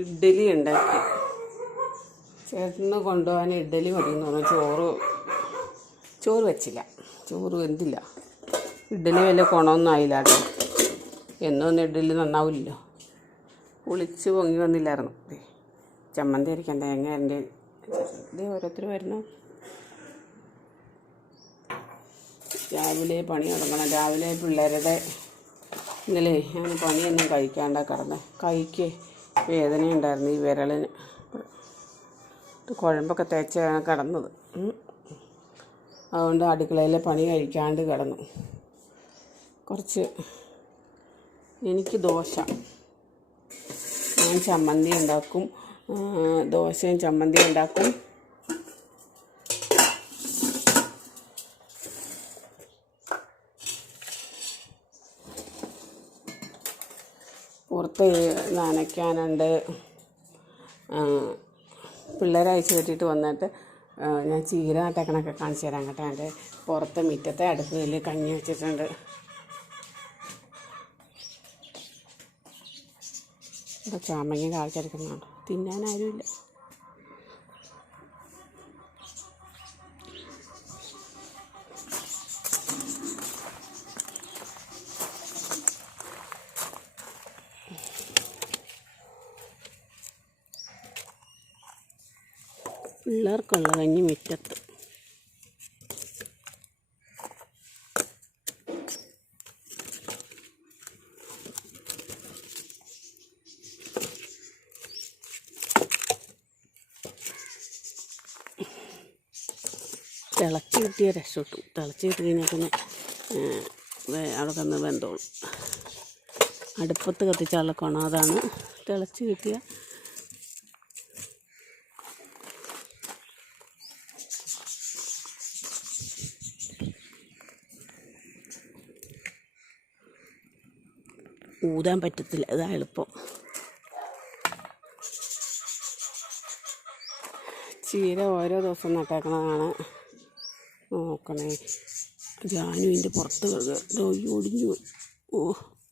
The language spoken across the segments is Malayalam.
ഇഡ്ഡലി ഉണ്ടാക്കി. ചേട്ടന് കൊണ്ടുപോകാൻ ഇഡ്ഡലി മതിയെന്ന് പറഞ്ഞു. ചോറ് വെച്ചില്ല, ചോറ് വെന്തില്ല. ഇഡ്ഡലി വലിയ ഗുണമൊന്നും ആയില്ല കേട്ടോ. എന്നൊന്നും ഇഡ്ഡലി നന്നാവില്ലല്ലോ. കുളിച്ച് പൊങ്ങി വന്നില്ലായിരുന്നു. ചമ്മന്തി അരിക്കാൻ തേങ്ങ എൻ്റെ ഇത് ഓരോരുത്തർ വരുന്നു. രാവിലെ പണി തുടങ്ങണം. രാവിലെ പിള്ളേരുടെ ഇന്നലെ ഞാൻ പണിയൊന്നും കഴിക്കാണ്ട കിടന്നേ. കൈക്ക് വേദനയുണ്ടായിരുന്നു, ഈ വിരലിന്. കുഴമ്പൊക്കെ തേച്ചാണ് കിടന്നത്. അതുകൊണ്ട് അടുക്കളയിലെ പണി കഴിക്കാണ്ട് കിടന്നു. കുറച്ച് എനിക്ക് ദോശ, ഞാൻ ചമ്മന്തി ഉണ്ടാക്കും. ദോശയും ചമ്മന്തി ഉണ്ടാക്കും. പുറത്ത് നനയ്ക്കാനുണ്ട്. പിള്ളേരെ അയച്ചു കെട്ടിയിട്ട് വന്നിട്ട് ഞാൻ ചീര നട്ടേക്കണൊക്കെ കാണിച്ചു തരാം കേട്ടോ. എൻ്റെ പുറത്ത് മുറ്റത്തെ അടുപ്പിൽ കഞ്ഞി വെച്ചിട്ടുണ്ട്. ഇവിടെ ചാമ്പങ്ങ കാഴ്ചെടുക്കുന്നുണ്ട്. തിന്നാനാരുമില്ല. പിള്ളേർക്കുള്ള കഞ്ഞി മുറ്റത്ത്. തിളച്ച് കിട്ടിയ രക്ഷപ്പെട്ടു. തിളച്ച് കിട്ടി കഴിഞ്ഞാൽ പിന്നെ അവിടെ കന്ന് വെന്തോളും. അടുപ്പത്ത് കത്തിച്ചാലുള്ള കൊണം അതാണ്. തിളച്ച് കിട്ടിയ ഊതാൻ പറ്റത്തില്ല. ഇതാ എളുപ്പം. ചീര ഓരോ ദിവസം നട്ടേക്കണതാണ്. നോക്കണേ. ജാനുവിൻ്റെ പുറത്ത് ഒടിഞ്ഞു പോയി.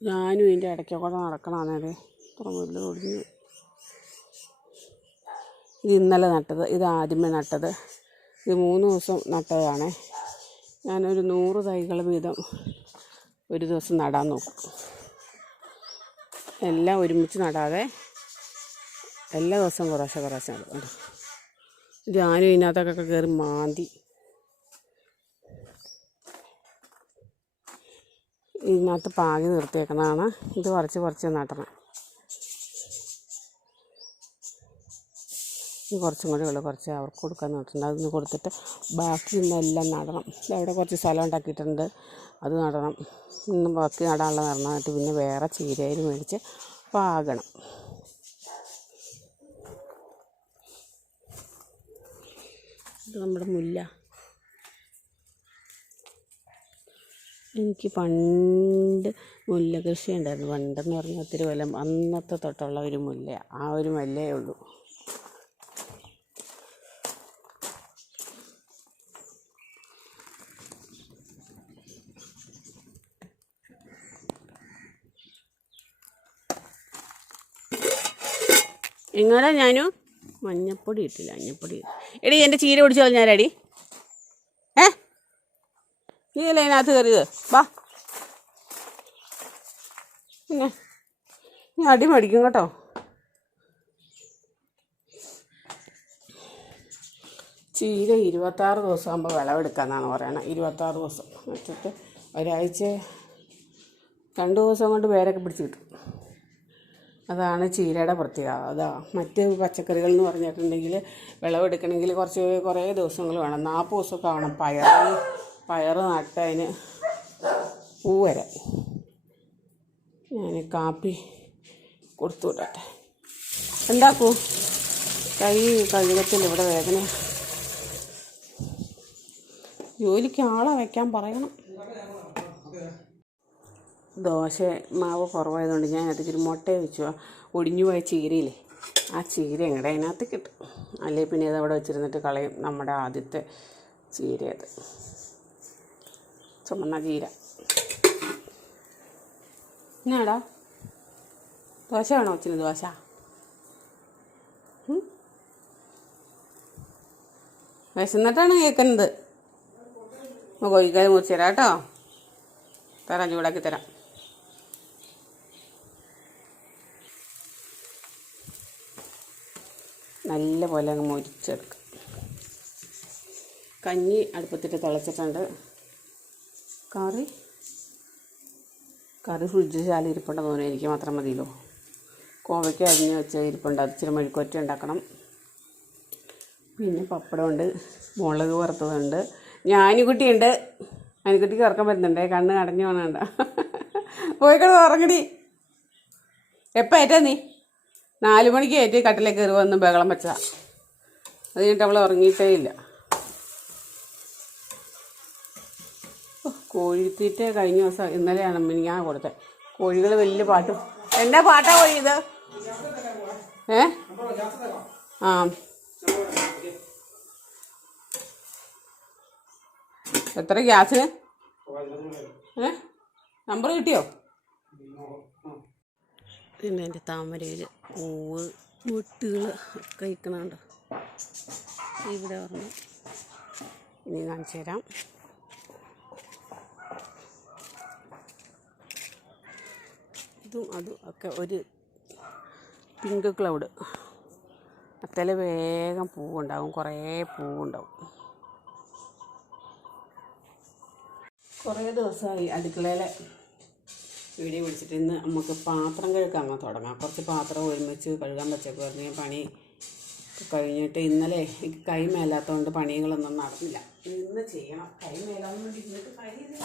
ജാനുവിൻ്റെ ഇടയ്ക്കൂടെ നടക്കണമെന്നേ തുറമില്ല, ഒടിഞ്ഞു പോയി. ഇത് ഇന്നലെ നട്ടത്, ഇത് ആദ്യമേ നട്ടത്. ഇത് 3 ദിവസം നട്ടതാണേ. ഞാനൊരു 100 തൈകൾ വീതം ഒരു ദിവസം നടാൻ നോക്കും. എല്ലാം ഒരുമിച്ച് നടാതെ എല്ലാ ദിവസവും കുറേശ്ശെ നടും. ജാനു ഇതിനകത്തൊക്കെ കയറി മാന്തി. ഇതിനകത്ത് പാകി നിർത്തിയേക്കുന്നതാണ്. ഇത് കുറച്ച് നടണം. ഇത് കുറച്ചും കൂടെ ഉള്ളു. കുറച്ച് അവർക്ക് കൊടുക്കാൻ നട്ടിട്ടുണ്ട്. അതൊന്ന് കൊടുത്തിട്ട് ബാക്കി ഇന്നെല്ലാം നടണം. അവിടെ കുറച്ച് സ്ഥലം ഉണ്ടാക്കിയിട്ടുണ്ട്, അത് നടണം. ഇന്ന് ബാക്കി നടാനുള്ള നടണമായിട്ട് പിന്നെ വേറെ ചീരയിൽ മേടിച്ച് പാകണം. ഇത് നമ്മുടെ മുല്ല. എനിക്ക് പണ്ട് മുല്ല കൃഷി ഉണ്ടായിരുന്നു. പണ്ടെന്ന് പറഞ്ഞാൽ ഒത്തിരി കൊല്ലം, അന്നത്തെ തൊട്ടുള്ള ഒരു മുല്ല. ആ ഒരു മുല്ലയേ ഉള്ളൂ. എങ്ങനെ ഞാനും മഞ്ഞപ്പൊടി ഇട്ടില്ല. മഞ്ഞപ്പൊടി എടി എൻ്റെ ചീര പിടിച്ച് കളഞ്ഞാലടി. നീ അല്ലേ അതിനകത്ത് കയറിയത്? വാ, പിന്നെ ഞാൻ അടി മേടിക്കും കേട്ടോ. ചീര 26 ദിവസം ആകുമ്പോൾ വിളവെടുക്കാമെന്നാണ് പറയണത്. 26 ദിവസം വെച്ചിട്ട് ഒരാഴ്ച 2 ദിവസം കൊണ്ട് വേരൊക്കെ പിടിച്ച് കിട്ടും. അതാണ് ചീരയുടെ പ്രത്യേകത. അതാ മറ്റ് പച്ചക്കറികൾ എന്ന് പറഞ്ഞിട്ടുണ്ടെങ്കിൽ വിളവെടുക്കണമെങ്കിൽ കുറേ ദിവസങ്ങൾ വേണം. 40 ദിവസമൊക്കെ ആവണം. പയർ നട്ട് അതിന് പൂ വരാൻ. ഞാൻ കാപ്പി കൊടുത്തു വിടട്ടെ. എന്താക്കൂ? കൈ കഴുകത്തിൽ ഇവിടെ വേദന. ജോലിക്ക് ആളെ വയ്ക്കാൻ പറയണം. ദോശ മാവ് കുറവായതുകൊണ്ട് ഞാൻ അതിൽ മുട്ട വെച്ചു. ഒടിഞ്ഞു പോയ ചീരയില്ലേ, ആ ചീര എങ്ങടെ അതിനകത്ത് കിട്ടും. അല്ലെങ്കിൽ പിന്നെ അതവിടെ വെച്ചിരുന്നിട്ട് കളയും. നമ്മുടെ ആദ്യത്തെ ചീര അത്, ചുമന്ന ചീര. എന്നാടാ ദോശ വേണോ? ഒച്ചിന് ദോശ വിശന്നിട്ടാണ് കേൾക്കുന്നത്. കോഴിക്കാൽ മുറിച്ച് തരാം കേട്ടോ. തരാം, ചൂടാക്കി തരാം. നല്ല പോലെ അങ്ങ് മുരിച്ചെടുക്കാം. കഞ്ഞി അടുപ്പത്തിട്ട് തിളച്ചിട്ടുണ്ട്. കറി ഫ്രിഡ്ജിൽ ശാല ഇരിപ്പുണ്ടെന്ന് തോന്നുന്നു. എനിക്ക് മാത്രം മതിയല്ലോ. കോവയ്ക്ക് അരിഞ്ഞ് വെച്ച ഇരിപ്പുണ്ട്. അത് ഇച്ചിരി മെഴുക്കുവരട്ടി ഉണ്ടാക്കണം. പിന്നെ പപ്പടമുണ്ട്, മുളക് വറുത്തതുണ്ട്, ഞാനുകുട്ടിയുണ്ട്. ഞാനുകുട്ടിക്ക് ഉറക്കം വരുന്നുണ്ട്. കണ്ണ് അടഞ്ഞു പോകണണ്ട. പോയിക്കൊണ്ട് ഉറങ്ങടി. എപ്പോൾ ഏറ്റാ നീ? 4 മണിക്ക് ഏറ്റ് കട്ടിലേക്ക് കയറി വന്ന് ബഹളം വെച്ചതാണ്. അത് കഴിഞ്ഞിട്ട് അവൾ ഉറങ്ങിയിട്ടേ ഇല്ല. കോഴിത്തീറ്റ കഴിഞ്ഞ ദിവസം ഇന്നലെയാണ് ഞാൻ കൊടുത്തത്. കോഴികൾ വലിയ പാട്ടും. എന്നാ പാട്ടാ കോഴി ഇത്? ആ എത്ര ഗ്യാസിന്? നമ്പർ കിട്ടിയോ? പിന്നെ എൻ്റെ താമരയിൽ പൂവ് മുട്ടുകൾ ഒക്കെ ഇരിക്കണുണ്ട്. ഇവിടെ പറഞ്ഞു ഇനി കാണിച്ചു തരാം. ഇതും അതും ഒക്കെ ഒരു പിങ്ക് ക്ലൗഡ്. അത്തല വേഗം പൂവുണ്ടാവും, കുറേ പൂവുണ്ടാവും. കുറേ ദിവസമായി അടുക്കളയിലെ വീഡിയോ പിടിച്ചിട്ട്. ഇന്ന് നമുക്ക് പാത്രം കഴുകാൻ അങ്ങ് തുടങ്ങാം. കുറച്ച് പാത്രം ഒരുമിച്ച് കഴുകാൻ വെച്ചൊക്കെ പറഞ്ഞ് പണി കഴിഞ്ഞിട്ട് ഇന്നലെ എനിക്ക് കൈ മേലാത്തതുകൊണ്ട് പണികളൊന്നും നടന്നില്ല. ഇന്ന് ചെയ്യണം. കൈ മേലാൻ വേണ്ടി ഇന്നിട്ട് കഴിയില്ല.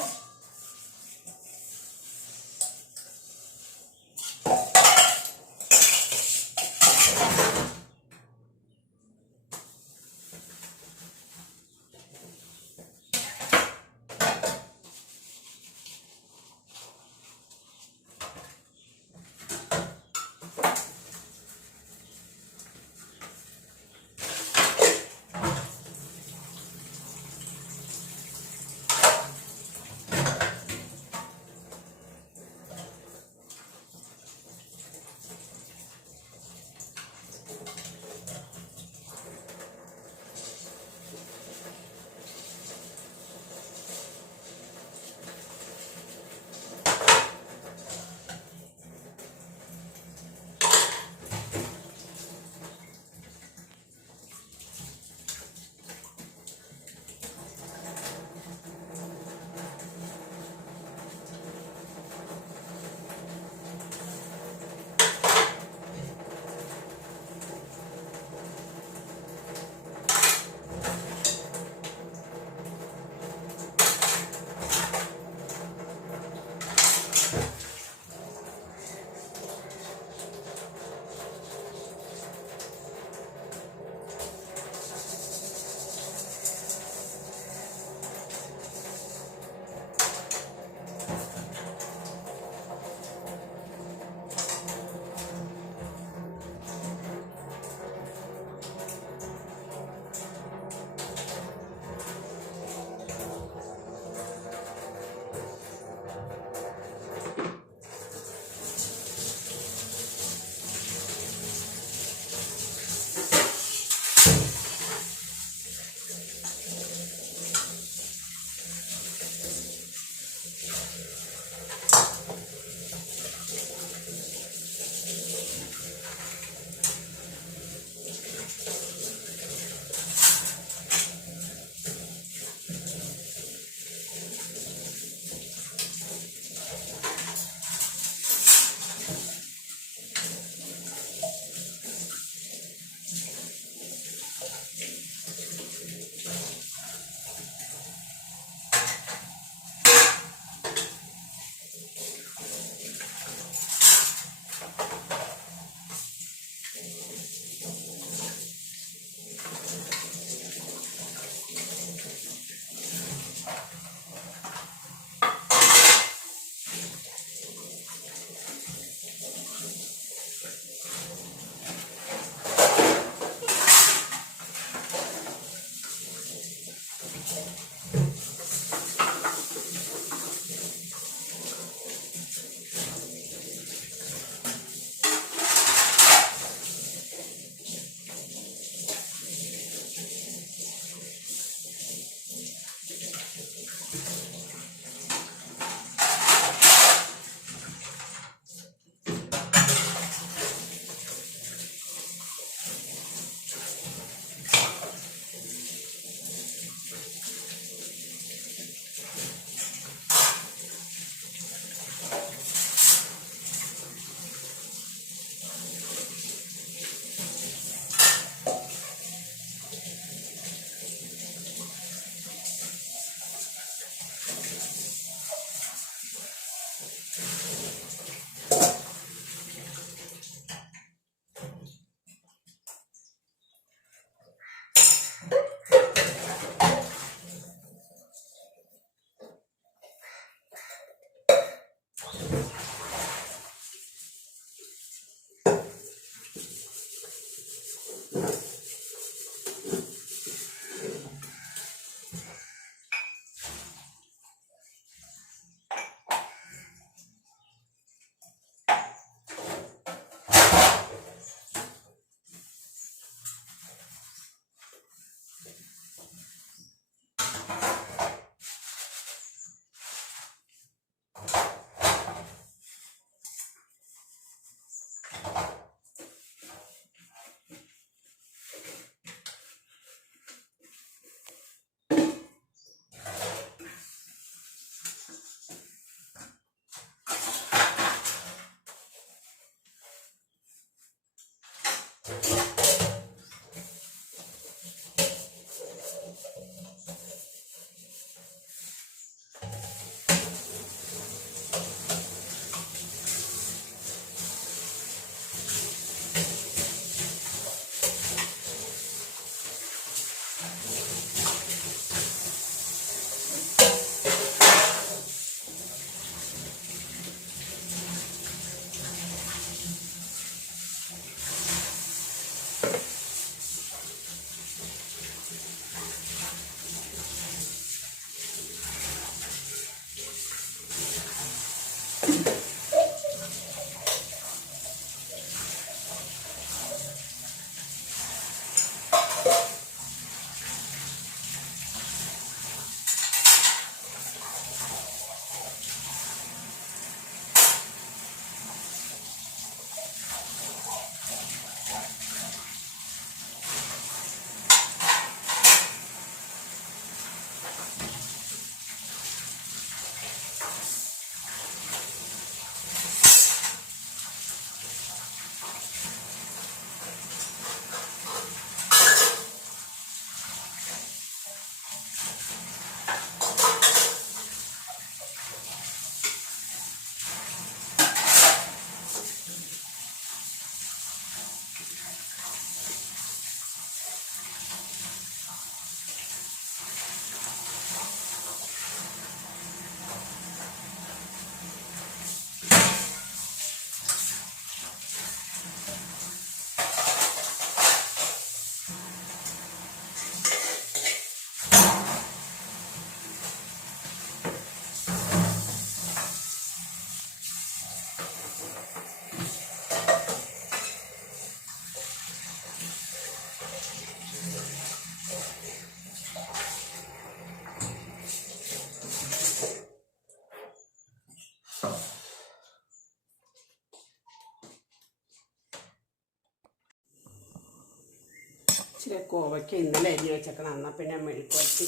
ഇച്ചിരി കോവയ്ക്ക ഇന്നലെ അരിഞ്ഞ് വെച്ചേക്കണം. എന്നാൽ പിന്നെ മെഴുക്കുവരട്ടി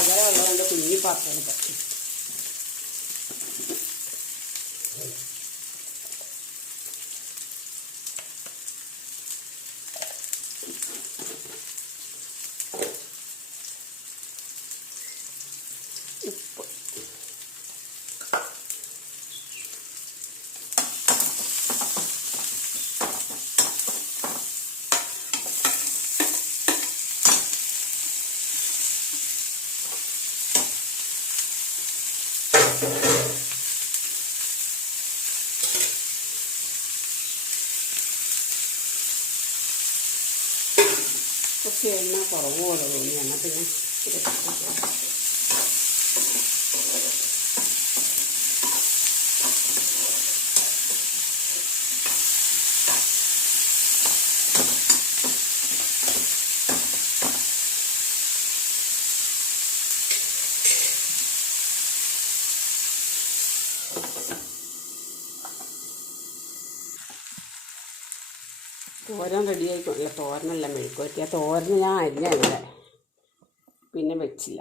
അകലമുള്ളതുകൊണ്ട് കുഞ്ഞി പാത്രം പറ്റും. ഉപ്പ് കുറച്ച് എണ്ണ കുറവ് പോലെ തോന്നി. എന്നാൽ പിന്നെ തോരൻ റെഡിയായിക്കൊണ്ടില്ല. തോരനല്ല മെഴുക്കുവരട്ടി. ആ തോരന് ഞാൻ അരിഞ്ഞ പിന്നെ വെച്ചില്ല.